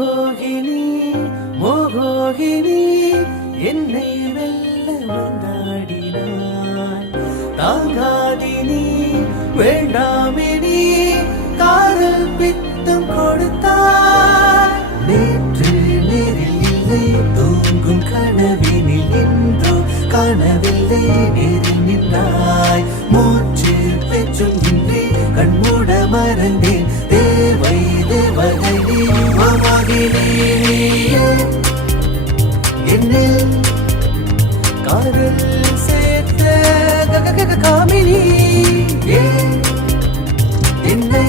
மோகோகினி மோகோகினி என்னை வெல்ல வந்தாடினாய் தாங்காதினி வேண்டாமினி காதல் பித்தம் கொடுத்தாய் நேற்று நேரில் இல்லை தூங்கும் கனவினில் இன்றோ கனவில்லை நேரில் நின்றாய் மூச்சு பெற்றும் இன்றி கண்மூட மறந்தேன் தேவை தேவதை என்னில் காதல் சேர்த்த காமினி என்னை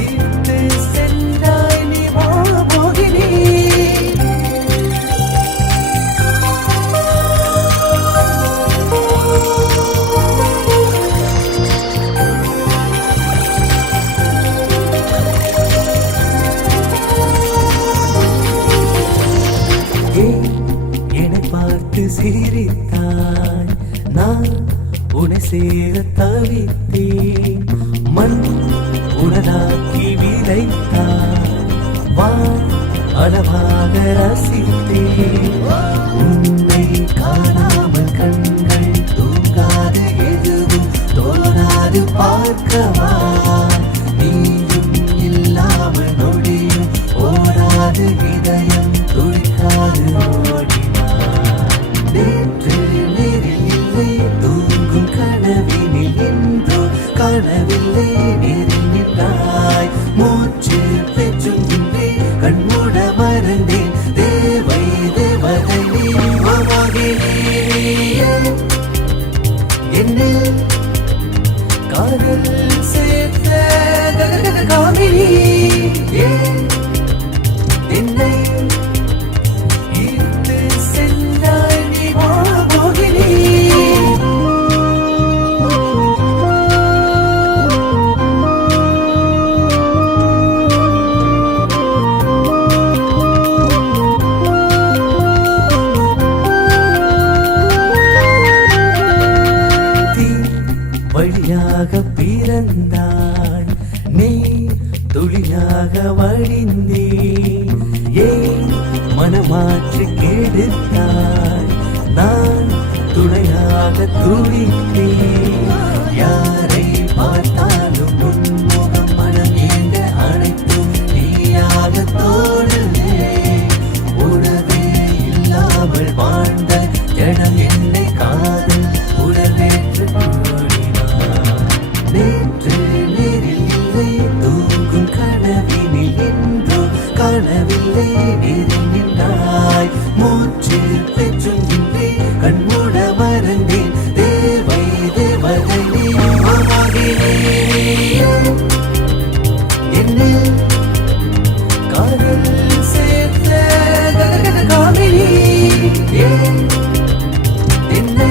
ஈர்த்து சென்றாய் நீ மோகினி என்னை பார்த்து சிரித்தாய் நான் உன்னை சேர தவித்தேன் மண் உனதாக்கி விதைத்தாய் வா அளவாக ரசித்தேன் உன்னை காணாமல் கண்கள் தூங்காது எதுவும் தோணாது பார்க்கவா நீயும் இல்லாமல் நொடியும் ஓடாது இதயம் துடிக்காது ஓடினார் நேற்று நேரில் இல்லை தூங்கும் கனவினில் என்றோ கனவில்லை நேரில் நின்றாய் மூச்சு பெற்றும் இன்றே கண்மூட மறந்தேன் தேவை தேவதை என்னில் காதல் சேர்த்த காமினி என்னை ஈர்த்து சென்றாய் நீ மோகினி வழியாக பிறந்தாய் நீ துளியாக வழிந்தே ஏன் மனமாற்றி கெடுத்தாய் நான் துணையாக துடித்தேன் யாரை பார்த்தாலும் உன்முகம் மனம் ஏங்க அனைத்தும் நீயாக தோணுதே உணவே இல்லாமல் வாழ்ந்த ஜனம் என்னை காதல் உடனேற்று நேற்று நேரில் இல்லை தூங்கும் கனவினில் என்றோ கனவில்லை நேரில் நின்றாய் மூச்சு பெற்றும் இன்றே கண்மூட மறந்தேன் தேவை தேவதை என்னில் காதல் சேர்த்த காமினி என்னை